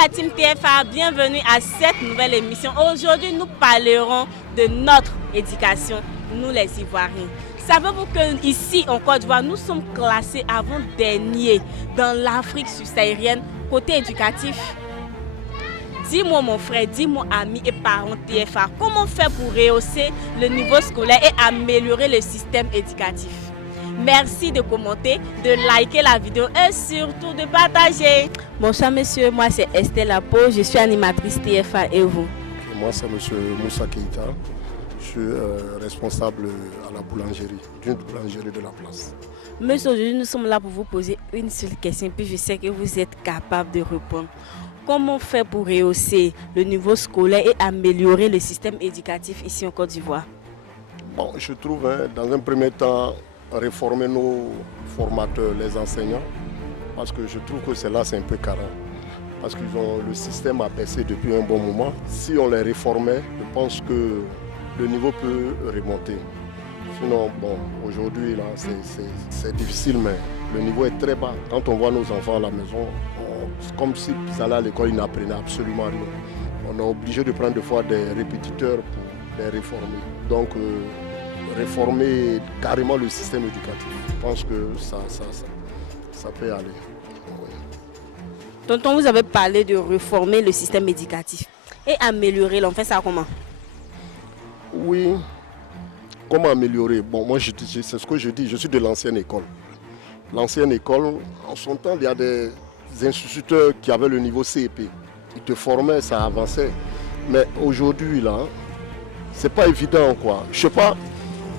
la team TFA, bienvenue à cette nouvelle émission. Aujourd'hui, nous parlerons de notre éducation, nous les Ivoiriens. Savez-vous qu'ici en Côte d'Ivoire, nous sommes classés avant-dernier dans l'Afrique subsaharienne côté éducatif? Dis-moi mon frère, dis-moi ami et parents TFA, comment faire pour rehausser le niveau scolaire et améliorer le système éducatif? Merci de commenter, de liker la vidéo et surtout de partager. Bonsoir monsieur, moi c'est Estelle Apo, je suis animatrice TFA et vous? Moi c'est monsieur Moussa Keita, je suis responsable à la boulangerie, d'une boulangerie de la place. Monsieur, aujourd'hui nous sommes là pour vous poser une seule question, puis je sais que vous êtes capable de répondre. Comment faire pour rehausser le niveau scolaire et améliorer le système éducatif ici en Côte d'Ivoire? Bon, je trouve, dans un premier temps, réformer nos formateurs, les enseignants, parce que je trouve que c'est un peu carré. Parce que le système a baissé depuis un bon moment. Si on les réformait, je pense que le niveau peut remonter. Sinon, bon, aujourd'hui, là, c'est difficile, mais le niveau est très bas. Quand on voit nos enfants à la maison, c'est comme s'ils allaient à l'école, ils n'apprenaient absolument rien. On est obligé de prendre des fois des répétiteurs pour les réformer. Donc, réformer carrément le système éducatif. Je pense que ça peut aller. Oui. Tonton, vous avez parlé de réformer le système éducatif et améliorer. On fait ça comment? Oui. Comment améliorer? Bon, moi, c'est ce que je dis. Je suis de l'ancienne école. L'ancienne école, en son temps, il y a des instituteurs qui avaient le niveau CEP. Ils te formaient, ça avançait. Mais aujourd'hui, là, c'est pas évident, quoi. Je sais pas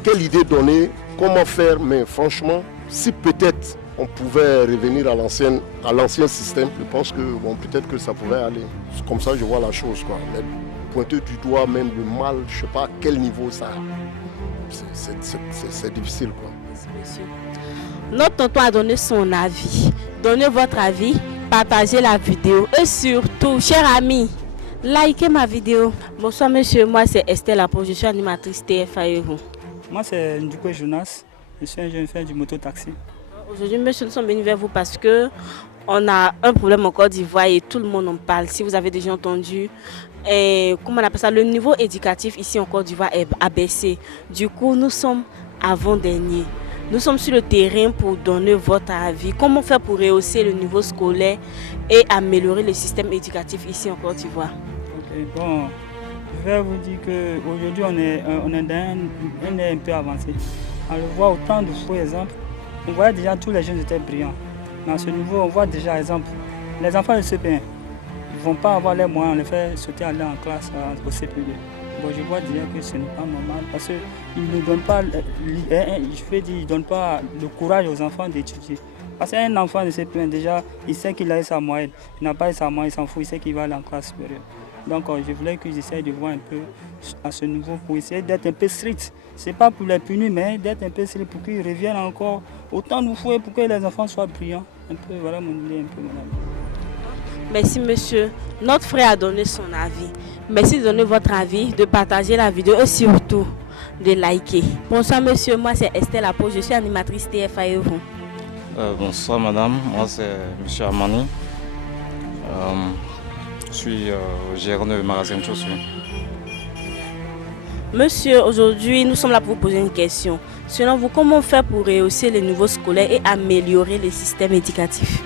quelle idée donner, comment faire, mais franchement, si peut-être on pouvait revenir à l'ancien système, je pense que bon, peut-être que ça pourrait aller. C'est comme ça que je vois la chose, quoi. Mais pointer du doigt même le mal, je sais pas à quel niveau ça. C'est difficile, quoi. Merci, monsieur. Notre tonton a donné son avis. Donnez votre avis, partagez la vidéo et surtout, chers amis, likez ma vidéo. Bonsoir monsieur, moi c'est Estelle Apo, je suis animatrice TFA et vous? Moi c'est Ndouko Jonas, je suis un jeune frère du moto-taxi. Aujourd'hui monsieur, nous sommes venus vers vous parce que on a un problème en Côte d'Ivoire et tout le monde en parle. Si vous avez déjà entendu, comment on appelle ça, le niveau éducatif ici en Côte d'Ivoire est abaissé. Du coup, nous sommes avant-dernier. Nous sommes sur le terrain pour donner votre avis. Comment faire pour rehausser le niveau scolaire et améliorer le système éducatif ici en Côte d'Ivoire? Okay, bon, je vais vous dire qu'aujourd'hui on est un peu avancé. On le voit autant de faux exemples. On voit déjà tous les jeunes étaient brillants. Mais à ce niveau, on voit déjà exemple. Les enfants de CP1 ne vont pas avoir les moyens, on les fait sauter aller en classe au CP2. Bon, je vois déjà que ce n'est pas normal parce qu'ils ne donnent pas, ils donnent pas le courage aux enfants d'étudier. Parce qu'un enfant de CP1 déjà, il sait qu'il a eu sa moyenne. Il n'a pas eu sa moyenne, il s'en fout, il sait qu'il va aller en classe supérieure. Donc je voulais qu'ils essayent de voir un peu à ce niveau pour essayer d'être un peu strict. Ce n'est pas pour les punir, mais d'être un peu strict pour qu'ils reviennent encore autant de fois pour que les enfants soient brillants. Un peu, voilà mon idée, un peu, madame. Merci monsieur. Notre frère a donné son avis. Merci de donner votre avis, de partager la vidéo et surtout de liker. Bonsoir monsieur, moi c'est Estelle Apo, je suis animatrice TFA et vous? Bonsoir madame, moi c'est monsieur Amani. Je suis gérant de magasin de chaussures. Monsieur, aujourd'hui nous sommes là pour vous poser une question. Selon vous, comment faire pour rehausser le niveau scolaire et améliorer le système éducatif?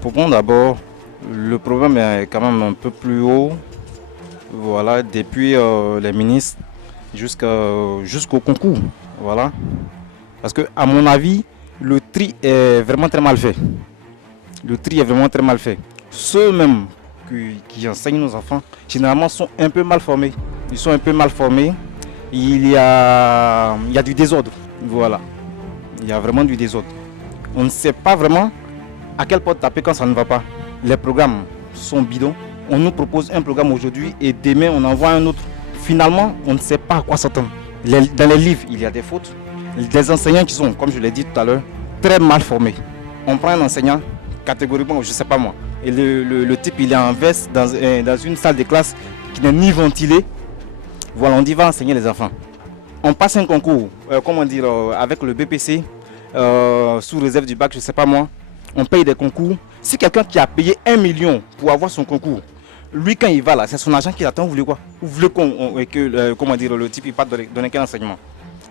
Pour moi d'abord, le problème est quand même un peu plus haut. Voilà, depuis les ministres jusqu'au concours. Voilà. Parce que à mon avis, le tri est vraiment très mal fait. Le tri est vraiment très mal fait. Ceux même qui enseignent nos enfants, généralement sont un peu mal formés. Ils sont un peu mal formés. Il y a du désordre. Voilà. Il y a vraiment du désordre. On ne sait pas vraiment à quelle porte taper quand ça ne va pas. Les programmes sont bidons. On nous propose un programme aujourd'hui et demain on envoie un autre. Finalement, on ne sait pas à quoi s'attendre. Dans les livres, il y a des fautes. Des enseignants qui sont, comme je l'ai dit tout à l'heure, très mal formés. On prend un enseignant, catégoriquement, je ne sais pas moi, et le type il est en veste dans une salle de classe qui n'est ni ventilée. Voilà, on dit va enseigner les enfants. On passe un concours, avec le BPC, sous réserve du bac, je ne sais pas moi. On paye des concours. Si quelqu'un qui a payé 1 million pour avoir son concours, lui quand il va là, c'est son argent qu'il attend, vous voulez quoi? Vous voulez que le type il parte donner quel enseignement?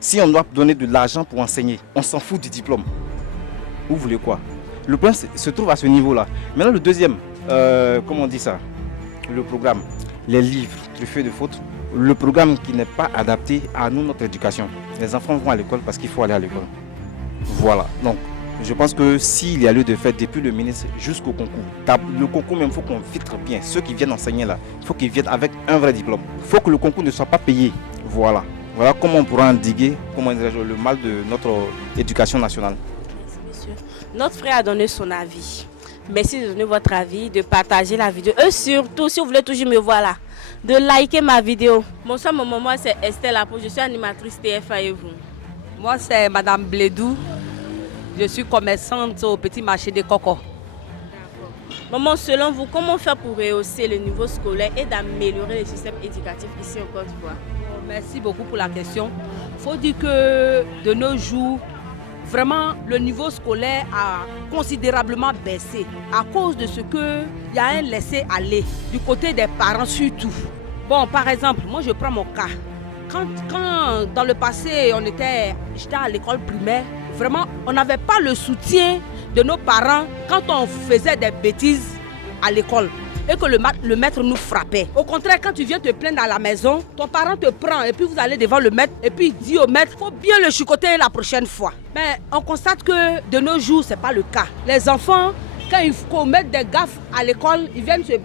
Si on doit donner de l'argent pour enseigner, on s'en fout du diplôme. Vous voulez quoi? Le problème se trouve à ce niveau-là. Maintenant le deuxième, comment on dit ça? Le programme, les livres truffés de fautes, le programme qui n'est pas adapté à nous, notre éducation. Les enfants vont à l'école parce qu'il faut aller à l'école. Voilà, donc je pense que s'il y a lieu de faire depuis le ministre jusqu'au concours, le concours même, il faut qu'on filtre bien. Ceux qui viennent enseigner là, il faut qu'ils viennent avec un vrai diplôme. Il faut que le concours ne soit pas payé. Voilà. Voilà comment on pourra endiguer le mal de notre éducation nationale. Merci, monsieur. Notre frère a donné son avis. Merci de donner votre avis, de partager la vidéo. Et surtout, si vous voulez toujours me voir là, de liker ma vidéo. Bonsoir maman, moi c'est Estelle Apo, je suis animatrice TFA et vous? Moi c'est Madame Blédou, je suis commerçante au petit marché des Cocos. Maman, selon vous, comment faire pour rehausser le niveau scolaire et d'améliorer le système éducatif ici en Côte d'Ivoire? Merci beaucoup pour la question. Il faut dire que de nos jours, vraiment le niveau scolaire a considérablement baissé à cause de ce qu'il y a un laisser-aller du côté des parents surtout. Bon, par exemple, moi je prends mon cas. Quand dans le passé, j'étais à l'école primaire, vraiment, on n'avait pas le soutien de nos parents quand on faisait des bêtises à l'école et que le maître nous frappait. Au contraire, quand tu viens te plaindre à la maison, ton parent te prend et puis vous allez devant le maître et puis il dit au maître, il faut bien le chicoter la prochaine fois. Mais on constate que de nos jours, ce n'est pas le cas. Les enfants, quand il faut mettre des gaffes à l'école,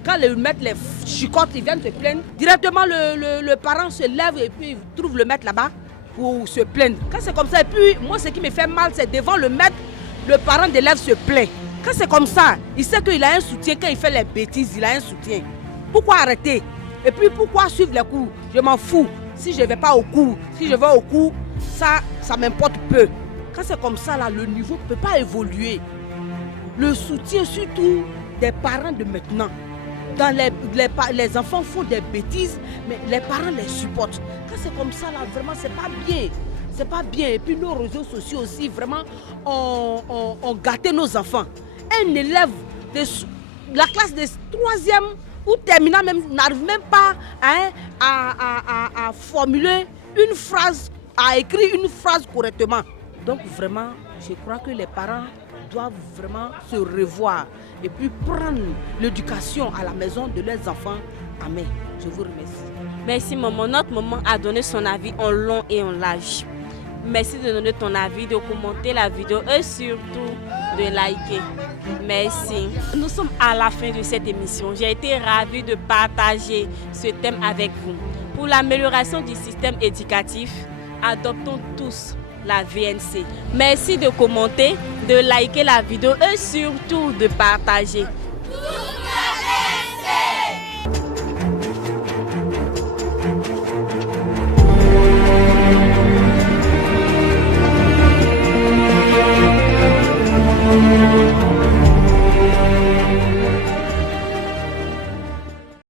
quand le maître les chicote, ils viennent se plaindre. Directement, le parent se lève et puis il trouve le maître là-bas pour se plaindre. Quand c'est comme ça, et puis moi, ce qui me fait mal, c'est devant le maître, le parent d'élève se plaint. Quand c'est comme ça, il sait qu'il a un soutien. Quand il fait les bêtises, il a un soutien. Pourquoi arrêter? Et puis pourquoi suivre les cours? Je m'en fous. Si je ne vais pas au cours, si je vais au cours, ça m'importe peu. Quand c'est comme ça, là, le niveau ne peut pas évoluer. Le soutien surtout des parents de maintenant. Les enfants font des bêtises, mais les parents les supportent. Quand c'est comme ça, là, vraiment, c'est pas bien. C'est pas bien. Et puis nos réseaux sociaux aussi, vraiment, ont gâté nos enfants. Un élève de la classe de 3e ou terminale même n'arrive même pas à formuler une phrase, à écrire une phrase correctement. Donc vraiment, je crois que les parents doivent vraiment se revoir et puis prendre l'éducation à la maison de leurs enfants en main. Je vous remercie. Merci maman. Notre maman a donné son avis en long et en large. Merci de donner ton avis, de commenter la vidéo et surtout de liker. Merci. Nous sommes à la fin de cette émission. J'ai été ravie de partager ce thème avec vous. Pour l'amélioration du système éducatif, adoptons tous la VNC. Merci de commenter, de liker la vidéo et surtout de partager.